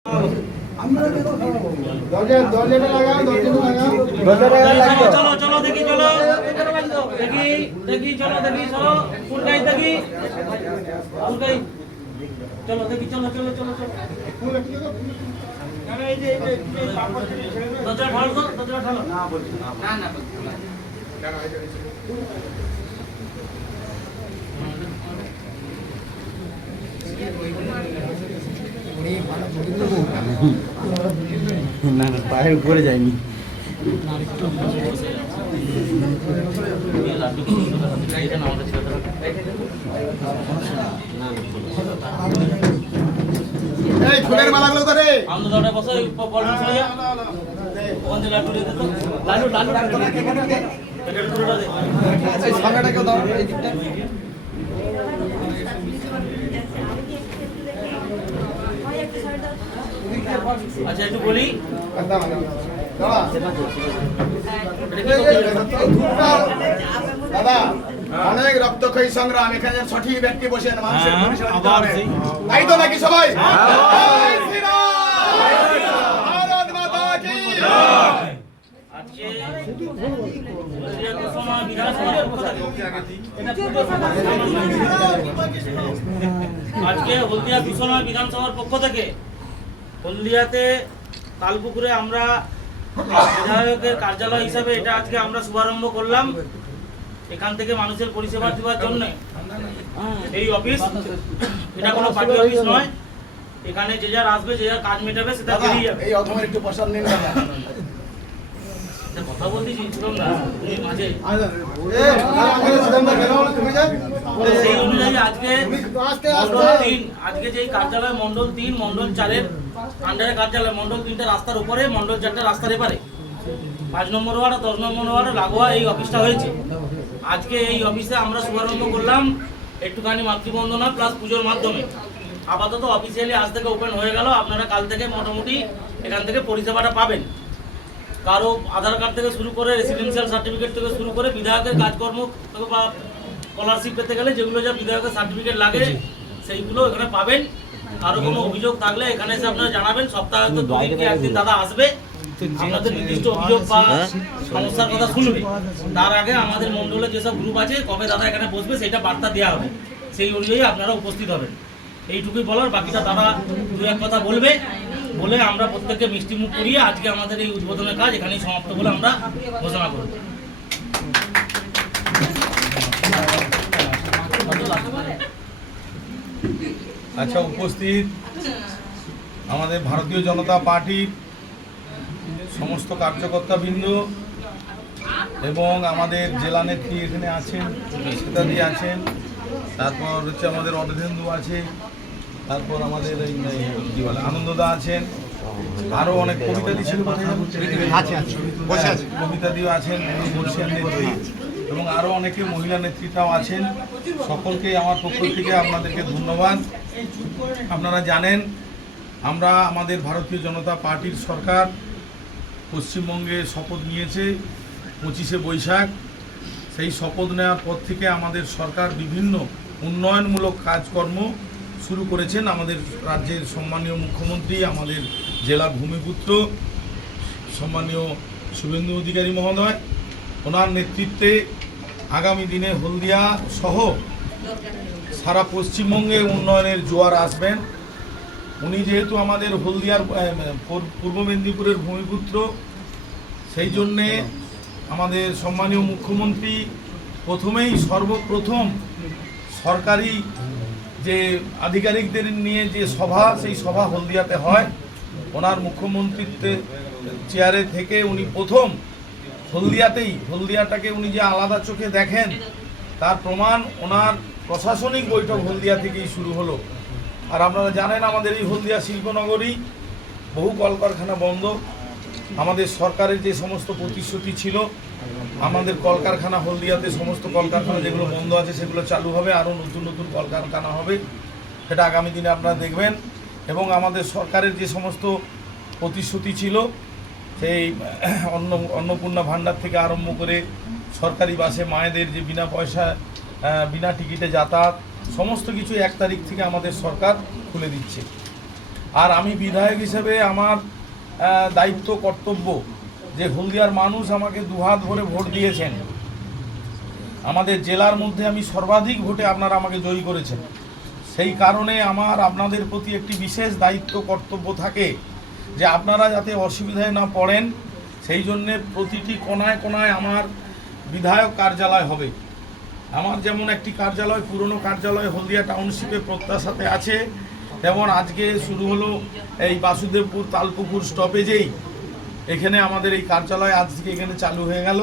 चलो चलो देखी चलो देखी देखी चलो देखी चलो उनका ही देखी उनका ही चलो देखी चलो चलो चलो चलो दजरा ढाल दो दजरा ढालो ना बोल ना ना না না পায়ের উপরে যায়নি। अच्छा একটু বলি দাদা অনেক রক্তক্ষয়ী সংগ্রাম, এখানে সঠিক ব্যক্তি বসেন, মানুষের পরিষেবা দিতে হবে, তাই তো নাকি সবাই? ভারত মাতা কি আজকে আজকে হলদিয়া বিশ্বনাথ বিধানসভার পক্ষ থেকে হলদিয়াতে তালপুকুরে আমরা বিধায়কের কার্যালয় হিসাবে এটা আজকে আমরা শুভারম্ভ করলাম। এখান থেকে মানুষের পরিষেবা দেওয়ার জন্য এই অফিস, এটা কোনো পার্টি অফিস নয়। এখানে যে যার আসবে, যে যার কাজ মেটাবে, সেটা বেরিয়ে যাবে। এই অথমের একটু প্রসাদ নিন দাদা। কথা বলতেছি ছিলাম না মাঝে, সেই অনুযায়ী আজকে মন্ডল 3, আজকে যে কার্যালয় মন্ডল 3 মন্ডল 4-এর আন্ডারে কার্যালয়, মন্ডল 3টা রাস্তার উপরে, মন্ডল 4টা রাস্তার এপারে, 5 নম্বর ওয়ার্ড আর 10 নম্বর ওয়ার্ডে লাগোয়া এই অফিসটা হয়েছে। আজকে এই অফিসে আমরা শুভারম্ভ করলাম একটুখানি মাতৃবন্দনা প্লাস পুজোর মাধ্যমে। আপাতত অফিসিয়ালি আজ থেকে ওপেন হয়ে গেল। আপনারা কাল থেকে মোটামুটি এখান থেকে পরিষেবাটা পাবেন। কারো আধার কার্ড থেকে শুরু করে, রেসিডেন্সিয়াল সার্টিফিকেট থেকে শুরু করে, বিধায়কের কাজকর্ম বা স্কলারশিপ পেতে গেলে যেগুলো যা বিধায়কের সার্টিফিকেট লাগে সেইগুলো এখানে পাবেন। আরো কোনো অভিযোগ থাকলে এখানে এসে আপনারা জানাবেন। সপ্তাহে তো 2 দিন কি 1 দিন দাদা আসবে, আপনাদের নির্দিষ্ট অভিযোগ বা সমস্যার কথা শুনবে। তার আগে আমাদের মন্ডলে যেসব গ্রুপ আছে, কবে দাদা এখানে বসবে সেটা বার্তা দেওয়া হবে, সেই অনুযায়ী আপনারা উপস্থিত হবেন। এইটুকুই বলার, বাকিটা দাদা 2-1 কথা বলবে, বলে আমরা প্রত্যেককে মিষ্টি মুখ করিয়ে আজকে আমাদের এই উদ্বোধনের কাজ এখানেই সমাপ্ত বলে আমরা ঘোষণা করব। আচ্ছা, উপস্থিত আমাদের ভারতীয় জনতা পার্টির সমস্ত কার্যকর্তাবৃন্দ এবং আমাদের জেলা নেত্রী এখানে আছেন, শ্বেতাদি আছেন, তারপর হচ্ছে আমাদের অর্ধেন্দু আছে, তারপর আমাদের এই কি বলে আনন্দদা আছেন, আরও অনেক কবিতাদি ছিল, কবিতাদিও আছেন, বর্ষিয়ান নেত্রী এবং আরও অনেকে মহিলা নেতৃত্বও আছেন। সকলকে আমার পক্ষ থেকে আপনাদেরকে ধন্যবাদ। আপনারা জানেন আমরা আমাদের ভারতীয় জনতা পার্টির সরকার পশ্চিমবঙ্গে শপথ নিয়েছে 25শে বৈশাখ। সেই শপথ নেওয়ার পর থেকে আমাদের সরকার বিভিন্ন উন্নয়নমূলক কাজকর্ম শুরু করেছেন। আমাদের রাজ্যের সম্মানীয় মুখ্যমন্ত্রী, আমাদের জেলার ভূমিপুত্র সম্মানীয় শুভেন্দু অধিকারী মহোদয়, ওনার নেতৃত্বে আগামী দিনে হলদিয়া সহ সারা পশ্চিমবঙ্গে উন্নয়নের জোয়ার আসবেন। উনি যেহেতু আমাদের হলদিয়ার পূর্ব মেদিনীপুরের ভূমিপুত্র, সেই জন্যে আমাদের সম্মানীয় মুখ্যমন্ত্রী প্রথমেই সর্বপ্রথম সরকারি যে আধিকারিকদের নিয়ে যে সভা, সেই সভা হলদিয়াতে হয়। ওনার মুখ্যমন্ত্রীত্বের চেয়ারে থেকে উনি প্রথম হলদিয়াটাকে উনি যে আলাদা চোখে দেখেন তার প্রমাণ ওনার প্রশাসনিক বৈঠক হলদিয়া থেকেই শুরু হলো। আর আপনারা জানেন আমাদের এই হলদিয়া শিল্পনগরী, বহু কলকারখানা বন্ধ। আমাদের সরকারের যে সমস্ত প্রতিশ্রুতি ছিল, আমাদের কলকারখানা হলদিয়াতে সমস্ত কলকারখানা যেগুলো বন্ধ আছে সেগুলো চালু হবে, আরও নতুন নতুন কলকারখানা হবে, সেটা আগামী দিনে আপনারা দেখবেন। এবং আমাদের সরকারের যে সমস্ত প্রতিশ্রুতি ছিল, সেই অন্নপূর্ণা ভাণ্ডার থেকে আরম্ভ করে সরকারি বাসে মায়েদের যে বিনা পয়সা বিনা টিকিটে যাতায়াত, সমস্ত কিছু 1 তারিখ থেকে আমাদের সরকার খুলে দিচ্ছে। আর আমি বিধায়ক হিসেবে আমার দায়িত্ব কর্তব্য যে হলদিয়ার মানুষ আমাকে দুহাত ভরে ভোট দিয়েছেন, আমাদের জেলার মধ্যে আমি সর্বাধিক ভোটে আপনারা আমাকে জয়ী করেছেন, সেই কারণে আমার আপনাদের প্রতি একটি বিশেষ দায়িত্ব কর্তব্য থাকে যে আপনারা যাতে অসুবিধায় না পড়েন, সেই জন্যে প্রতিটি কোনায় কোনায় আমার বিধায়ক কার্যালয় হবে। আমার যেমন একটি কার্যালয়, পুরনো কার্যালয় হলদিয়া টাউনশিপে প্রত্যাশাতে আছে, তেমন আজকে শুরু হলো এই বাসুদেবপুর তালপুকুর স্টপেজেই এখানে আমাদের এই কার্যালয় আজকে এখানে চালু হয়ে গেল।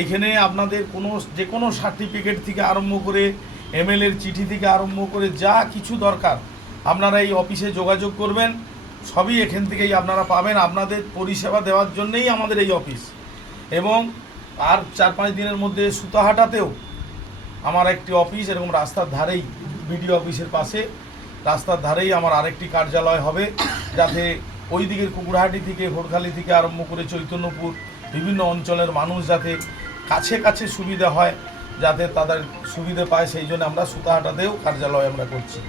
এইখানে আপনাদের যে কোনো সার্টিফিকেট থেকে আরম্ভ করে এমএলএর চিঠি থেকে আরম্ভ করে যা কিছু দরকার আপনারা এই অফিসে যোগাযোগ করবেন, সবই এখান থেকেই আপনারা পাবেন। আপনাদের পরিষেবা দেওয়ার জন্যই আমাদের এই অফিস। এবং আর 4-5 দিনের মধ্যে সুতাহাটাতেও আমার একটি অফিস, এরকম রাস্তার ধারেই বিডিও অফিসের পাশে রাস্তার ধারেই আমার আরেকটি কার্যালয় হবে, যাতে ওই দিকের কুকুরহাটি থেকে ভোরখালি থেকে আরম্ভ করে চৈতন্যপুর বিভিন্ন অঞ্চলের মানুষ যাতে কাছে কাছে সুবিধা হয়, যাতে তাদের সুবিধা পায়, সেই জন্য আমরা সুতাহাটাতেও কার্যালয় আমরা করছি।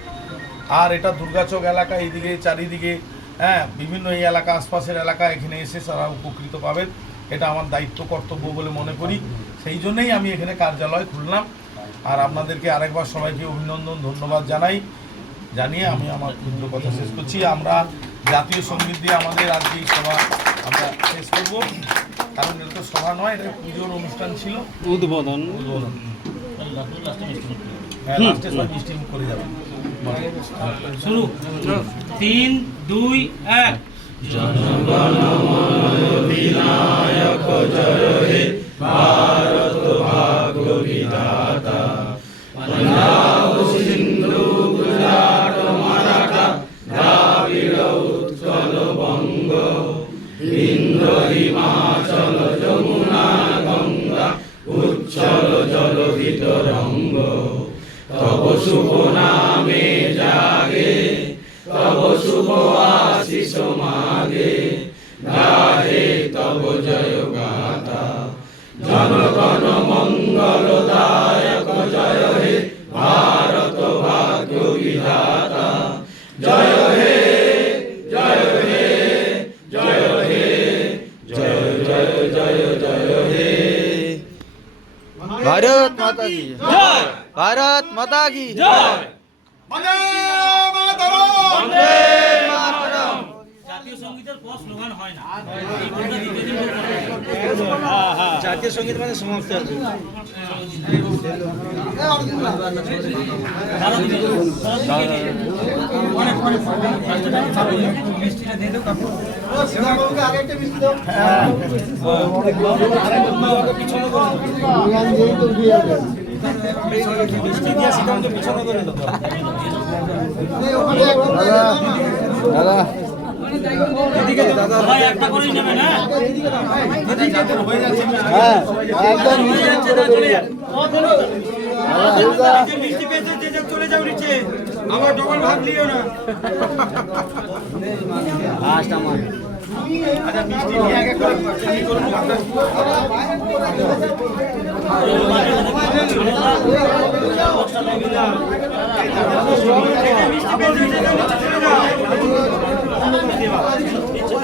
আর এটা দুর্গাচক এলাকা, এইদিকে চারিদিকে বিভিন্ন এই এলাকা আশপাশের এলাকা এখানে এসে তারা উপকৃত পাবেন। এটা আমার দায়িত্ব কর্তব্য বলে মনে করি, সেই জন্যই আমি এখানে কার্যালয় খুললাম। আর আপনাদেরকে আরেকবার সবাইকে অভিনন্দন, ধন্যবাদ জানিয়ে আমি আমার ক্ষুদ্র কথা শেষ করছি। আমরা জাতীয় সঙ্গীত দিয়ে আমাদের আজকে এই সভা আমরা শেষ করব, কারণ এটা তো সভা নয়, এটা পুজোর অনুষ্ঠান ছিল, উদ্বোধন। হ্যাঁ, লাস্টে সবাই মিষ্টি মুখ করে যাবেন। শুরু 3, 2, 1। জনগণ মন অধিনায়ক জয় হে ভারত ভাগ্য বিধাতা, পঞ্জাব সিন্ধু গুজরাট মারাঠা দ্রাবিড় উৎকল বঙ্গ, বিন্ধ্য হিমাচল যমুনা গঙ্গা উচ্ছল জলধিত রঙ্গ, তব শুভ নামে জাগে, তব শুভ আশিস মাগে, গাহে তব জয় গাথা। জনগণ মঙ্গল দায়ক জয় হে ভারত ভাগ্য বিধাতা, জয় হে জয় হে জয় হে জয় জয় জয় জয় হে। भारत माता की जय, भारत माता की जय, বন্দে মাতরম। वंदे मातरम। জাতীয় সঙ্গীতের পর স্লোগান হয় না, এই ভোটটা দ্বিতীয় দিন ভোট করা হয়। জাতীয় সঙ্গীত মানে সমাপ্ত আর কি। ভালো দিকে, অনেক মিষ্টিটা দিয়ে দাও কাকু। সবাই একটা করেই নেবেন, হ্যাঁ? একদম হয়ে যাচ্ছে না, চলে যান। মিষ্টি পেয়েছে যে যা চলে যাও নিচে, আবার ডবল ভাগ নিও না। লাস্ট আমার আচ্ছা, মিষ্টি নিয়ে আগে করে করুন আপনার। মিষ্টি পেয়েছে যে যা নিচে চলে যাও।